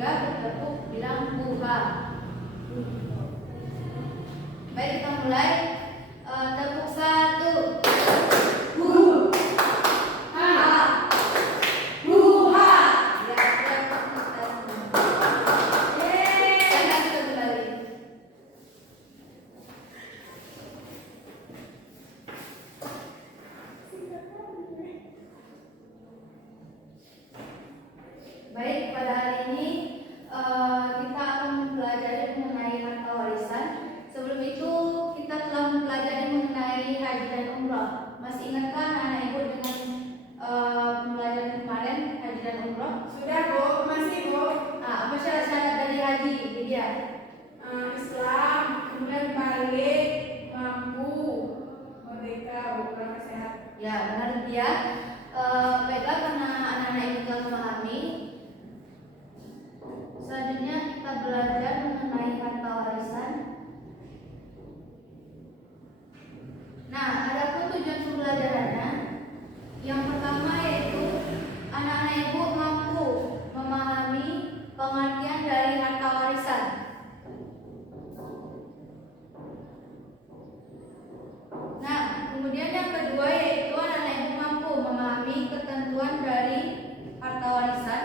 ketiga bertepuk bilang buha. Baik, kita mulai. Tepuk 1. Baik, pada hari ini kita akan mempelajari mengenai harta warisan. Sebelum itu kita telah mempelajari mengenai haji dan umroh. Masih ingatkah anak-anak ibu dengan pembelajaran kemarin haji dan umroh? Sudah Bu, masih Bu. Apa syarat-syarat dari haji? Ini dia. Islam, kemudian balik, mampu, merdeka, bukan sehat. Ya, benar dia. Baiklah, karena anak-anak ibu telah memahami, selanjutnya kita belajar mengenai harta warisan. Nah, adapun tujuan pembelajarannya, yang pertama yaitu anak-anak ibu mampu memahami pengertian dari harta warisan. Nah, kemudian yang kedua yaitu anak-anak ibu mampu memahami ketentuan dari harta warisan.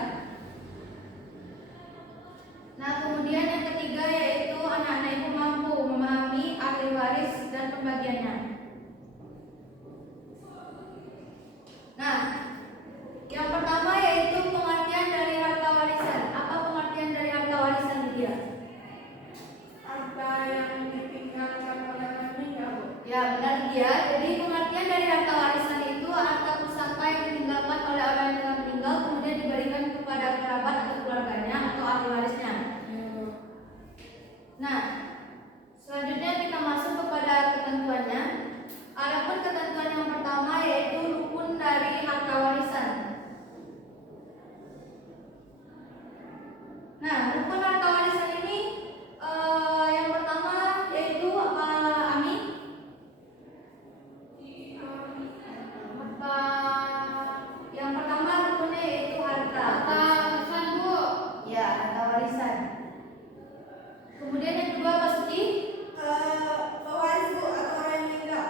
Nah, kemudian yang ketiga yaitu anak-anak ibu mampu memahami ahli waris dan pembagiannya. Nah, yang pertama yaitu pengertian dari harta warisan. Apa pengertian dari harta warisan dia? Harta yang ditinggalkan oleh meninggal Bu. Ya, benar dia. Jadi pengertian dari harta warisan itu harta pusaka yang ditinggalkan oleh orang yang telah meninggal kemudian diberikan kepada kerabat atau keluarganya atau ahli warisnya. Nah, selanjutnya kita masuk kepada ketentuannya. Adapun ketentuan yang pertama yaitu rukun dari harta warisan. Nah, rukun harta warisan ini yang pertama yaitu apa, Ami? Yang pertama rukunnya yaitu harta warisan, Bu. Ya, harta warisan. Kemudian yang kedua apa Suci? Pewaris Bu atau orang yang meninggal.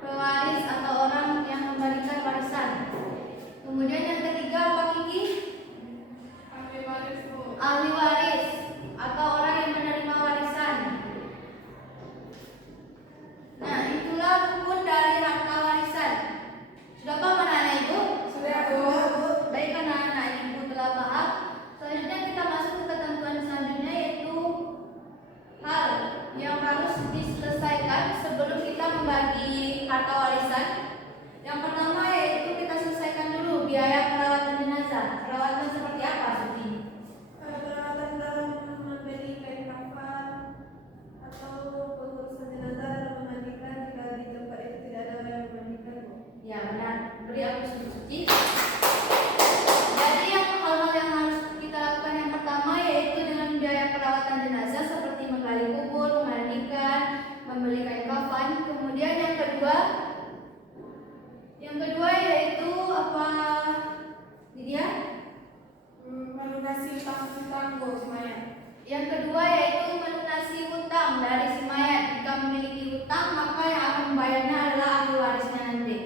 Pewaris atau orang yang memberikan warisan. Kemudian yang ketiga apa Kiki? Ahli waris Bu. Ahli waris atau orang yang menerima warisan. Nah, itulah rukun dari harta warisan. Sudah paham anak-anak ibu? Sudah Bu. Baik, anak-anak ibu telah paham. Selanjutnya kita masuk ke ketentuan selanjutnya yaitu hal yang harus diselesaikan sebelum kita membagi harta warisan. Yang pertama yaitu kita selesaikan dulu biaya perawatan jenazah. Perawatan seperti apa, Suci? Perawatan dalam membeli kain kafan atau pengurusan jenazah dalam memandikan jika di tempat itu tidak ada orang yang memandikan Bu. Ya, benar. Beri aku Suci. Jadi hal-hal yang harus kita lakukan yang pertama yaitu dengan biaya perawatan jenazah seperti menggali kubur, memandikan, membeli kain kafan. Kemudian yang kedua yaitu apa? Dia? Melunasi utang-utang Bu semuanya. Yang kedua yaitu melunasi hutang dari si mayat. Jika memiliki hutang maka yang akan membayarnya adalah ahli warisnya nanti.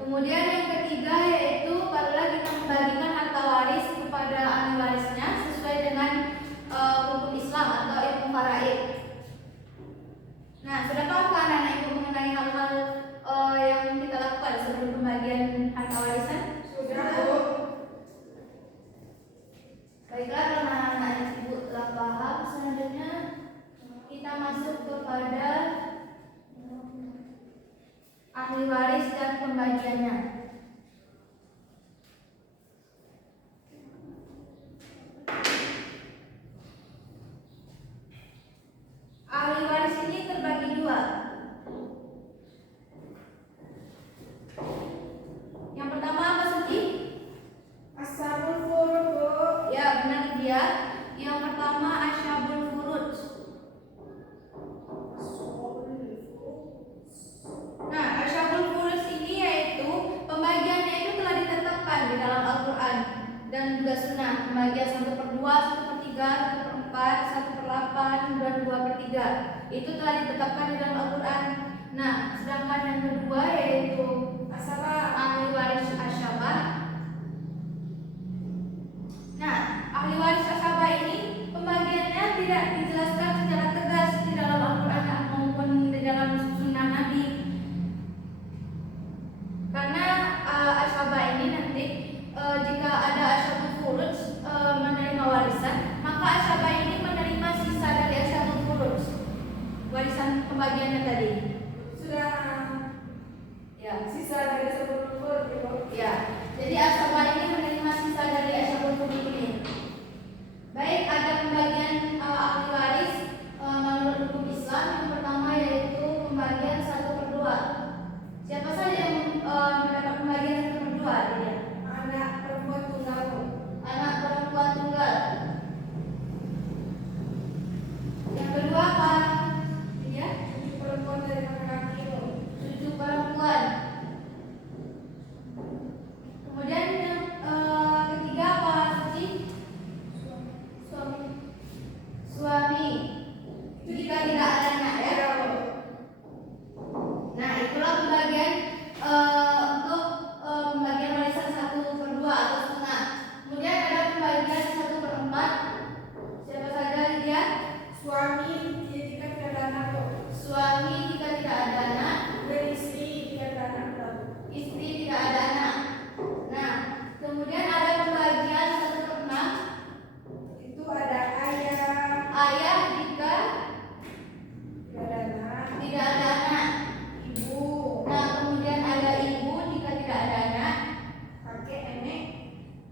Kemudian yang ketiga yaitu barulah kita membagikan harta waris kepada ahli warisnya sesuai dengan hukum Islam atau ilmu faraid. Nah, sudah paham anak-anak ibu mengenai hal-hal yang kita lakukan sebelum pembagian harta warisan? Sudah Bu. Baiklah, karena anak-anak ibu telah paham, selanjutnya kita masuk kepada ahli waris dan pembagiannya. Ahli waris ini terbagi dua. Yang pertama apa Suci? Ashabul furud Bu. Ya, benar dia. Yang pertama asyabul furud. Nah, asyabul furud ini yaitu pembagiannya itu telah ditetapkan di dalam Al-Quran dan juga sunnah. Pembagian 1/2, 1/3 1/3, 1/4, 1/8, dan 2/3. Itu telah ditetapkan di dalam Al-Quran. Nah, sedangkan yang kedua yaitu ahli waris asyabah. Nah, ahli waris asyabah ini pembagiannya tidak dijelaskan secara tegas di dalam Al-Quran maupun di dalam sunnah Nabi. Karena asyabah ini nanti jika ada asyabul furud menerima warisan, maka asyabah ini menerima sisa dari asyabul furud, warisan pembagiannya tadi. Sudah Ya, sisa dari sebelum ya. Jadi asyabah ini menerima sisa dari asyabul furud ini. Baik, ada pembagian ahli waris menurut hukum Islam. Yang pertama yaitu pembagian 1/2. Siapa saja yang mendapat pembagian 1/2? Dia anak perempuan tunggal. anak perempuan tunggal. Yang kedua apa? Dia Cucu perempuan dari laki-laki. cucu perempuan. Kemudian yang ketiga apa? Suci? Suami. Suami. Jika tidak ada anak ya. Nah, itulah pembagian untuk pembagian warisan 1/2 atau setengah. Kemudian ada pembagian 1/4. Siapa saja dia? Suami jika tidak ada anak. Suami jika tidak ada anak, Dan istri jika ada anak. istri tidak ada anak. Nah, kemudian ada pembagian 1/6. Itu ada ayah Ayah jika tidak ada anak. tidak ada anak. Ibu, Nah, kemudian ada ibu jika tidak ada anak. kakek, nenek.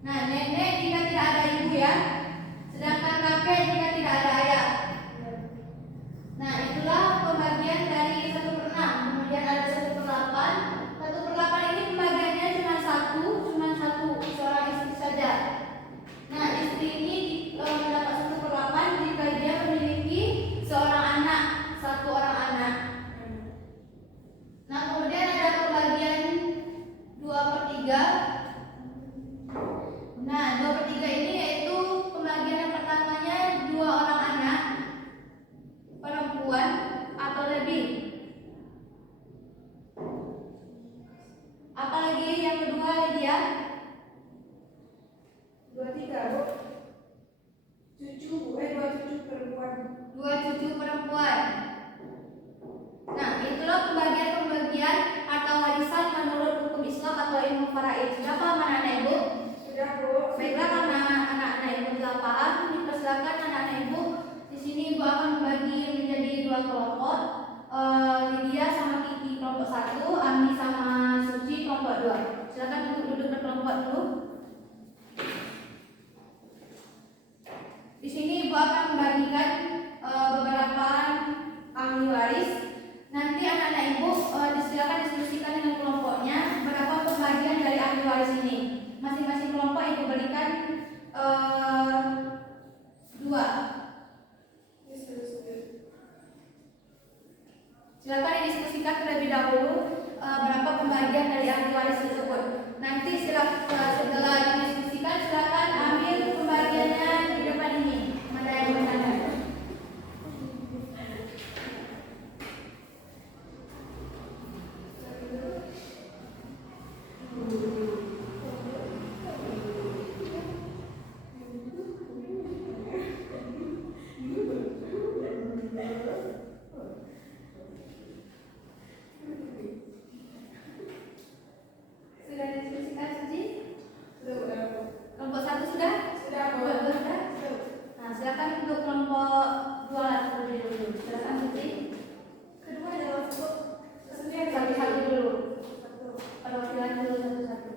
Nah, nenek jika tidak ada ibu ya. Sedangkan kakek jika tidak ada ayah. Nah, itulah pembagian dari 1/6. Kemudian ada 1/8. 1/8 ini pembagiannya cuma satu seorang istri saja. Nah, istri ini mendapat 1/8 jika dia memiliki seorang anak, satu orang anak. Nah, kemudian ada pembagian 2/3. Nah, 2/3 ini yaitu pembagian yang pertamanya 2 orang anak perempuan atau lebih. Apalagi yang kedua dia 2/3, Bu. Cucu, 2 cucu perempuan. 2 cucu perempuan. Nah, itulah pembagian harta warisan menurut hukum Islam atau ilmu faraid. Sudah paham anak-anak ibu? Sudah, Bu. Baiklah, karena anak-anak ibu telah paham, dipersilakan anak-anak ibu. Di sini ibu akan membagi menjadi 2 kelompok. Lydia sama Kiki kelompok 1, Ami sama Suci kelompok 2. Silakan untuk duduk berkelompok dulu. Di sini ibu akan membagikan beberapa ahli waris. Nanti anak-anak ibu disilakan diskusikan dengan kelompoknya berapa pembagian dari ahli waris ini. Masing-masing kelompok ibu berikan 2. Silakan didiskusikan terlebih dahulu berapa pembagian dari ahli waris tersebut. Nanti setelah didiskusikan silakan ambil pembagiannya di depan ini. Mana yang bertanya? Sudah didiskusikan Suci? Kelompok 1 sudah? Sudah, Bu. Kelompok 2 sudah? Nah, silakan untuk kelompok 2 terlebih dulu. Silakan Suci. Kedua adalah untuk sendiri. Satu-satu dulu. Perwakilan dulu satu-satu.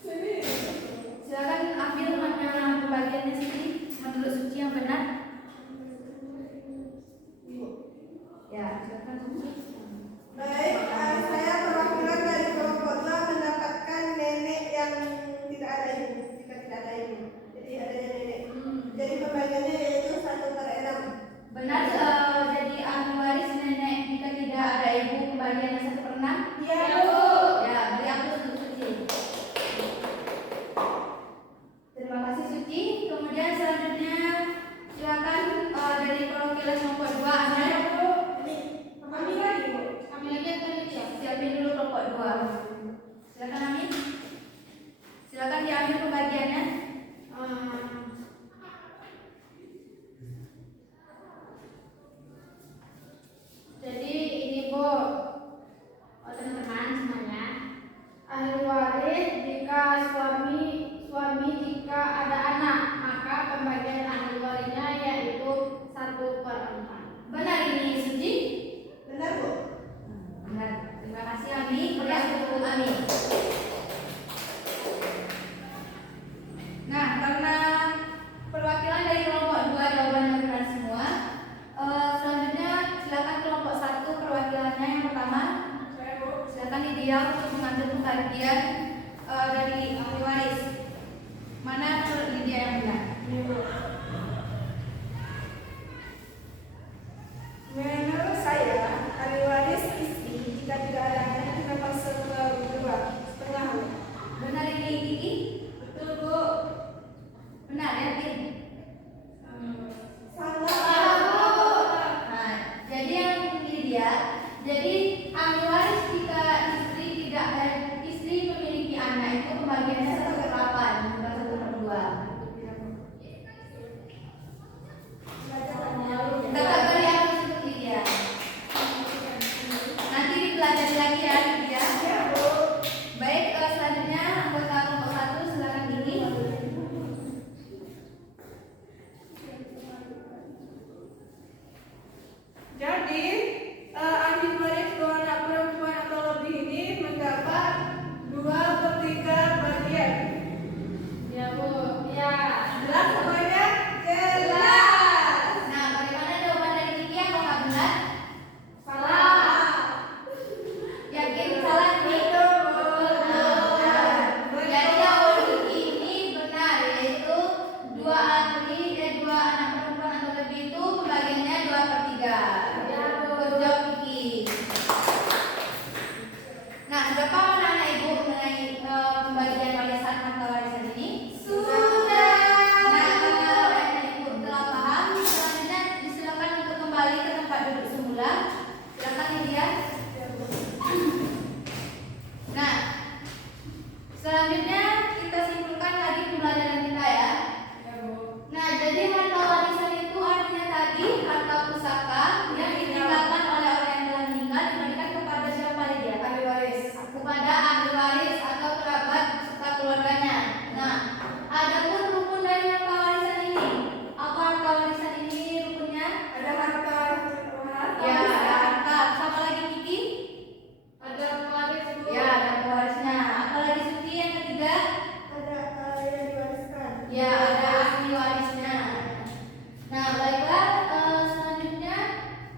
Sendiri. Silakan ambil mana pembagiannya Suci menurut Suci yang benar. Ya, silakan Suci. Baik, saya perwakilan dari kelompok 2 mendapatkan nenek yang tidak ada ibu, jika tidak ada ibu. Jadi adanya nenek. Jadi pembagiannya yaitu 1/6. Benar jadi ahli waris nenek jika tidak ada ibu pembagiannya 1/6? Iya, Bu. Ya, beri aplaus untuk Suci. Terima kasih Suci. Kiki. Kemudian selanjutnya silakan dari perwakilan kelompok 2 Anda. Kami lagi Bu. Kami lagi atau ini ya? Siapin dulu kelompok 2. Silakan Amin. Silakan diambil pembagiannya. Jadi ini Bu, teman-teman semuanya. Ahli waris jika suami jika ada anak, maka pembagian ahli warisnya yaitu 1/4. Benar ini Suci? Benar Bu. Benar. Terima kasih Ami. Berikan untuk Ami. Nah, karena perwakilan dari kelompok 2 jawabannya benar semua, selanjutnya silakan kelompok 1 perwakilannya yang pertama. Saya Bu. Silakan Lydia untuk mengambil pembagian dari ahli waris. Mana menurut Lydia yang benar? Ini Bu. Menurut saya, ahli waris istri jika tidak ada anak itu dapat 1/2. Benar ini Kiki? Betul Bu. Benar yakin? Salah Bu. Nah, jadi yang Lydia, jadi ahli waris jika istri memiliki anak itu pembagiannya 1/8, bukan 1/2. Tetap beri aku untuk Lydia. Nanti dipelajari lagi ya Lydia. Ya Bu. Baik, selanjutnya anggota kelompok 1 silakan Dini. Jadi, ahli waris dua anak perempuan atau lebih ini mendapat 2/3 bagian. Ya Bu, ya. Jelas semuanya? Jelas. Nah, bagaimana jawaban dari Kiki? Apa nggak benar? Salah. Yakin salah nih? Betul. Jadi jawaban Kiki ini benar, yaitu dua anak perempuan atau lebih itu pembagiannya 2/3. Ya, Bu. Good job Kiki. Nah, sudah paham anak-anak ibu mengenai pembagian warisan harta warisan ini? Sudah. Nah, karena anak-anak ibu telah paham, selanjutnya disilakan untuk kembali ke tempat duduk semula. Silakan Lydia. Nah, selanjutnya kita simpulkan lagi pembelajaran kita ya. Ya, Bu. Nah, jadi harta warisan itu artinya tadi harta pusaka yang ditinggalkan oleh orang yang telah meninggal diberikan kepada siapa Lydia? Ahli waris. Kepada ahli waris atau kerabat serta keluarganya. Nah, adapun rukun dari harta warisan ini, apa harta warisan ini rukunnya? Ada harta. Ya, ada harta. Sama lagi Kiki? Ada pewaris Bu. Ya, ada pewarisnya. Apalagi Suci yang ketiga? Ada yang diwariskan. Ya, ada ahli warisnya. Nah, baiklah, selanjutnya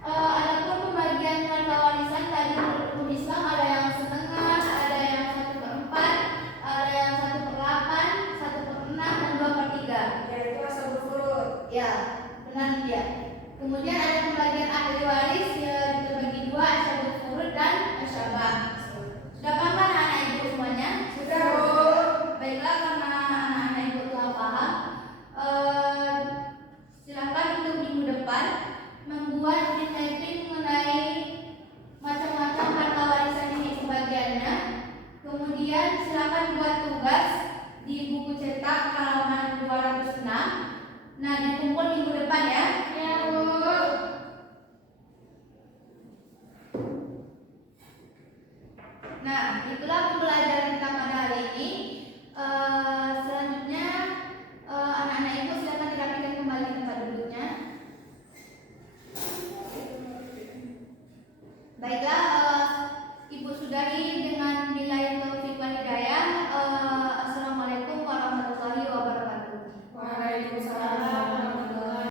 adapun pembagian harta warisan tadi menurut hukum Islam ada yang setengah, ada yang 1/4, ada yang 1/8, 1/6, dan 2/3. Ya, itu asal berurut. Ya, benar dia. Kemudian ada pembagian ahli waris yang terbagi 2, asyabul furud dan asyabah. Sudah paham kan anak-anak ibu semuanya? Sudah Bu. Baiklah, karena anak-anak ibu telah paham, silakan untuk minggu depan membuat print mengenai macam-macam harta warisan ini pembagiannya. Kemudian silakan buat tugas di buku cetak halaman 206. Nah, dikumpul minggu depan ya. Ya Bu. Nah, itulah pembelajaran kita pada hari ini. Selanjutnya anak-anak ibu silakan dirapikan kembali tempat duduknya. Baiklah,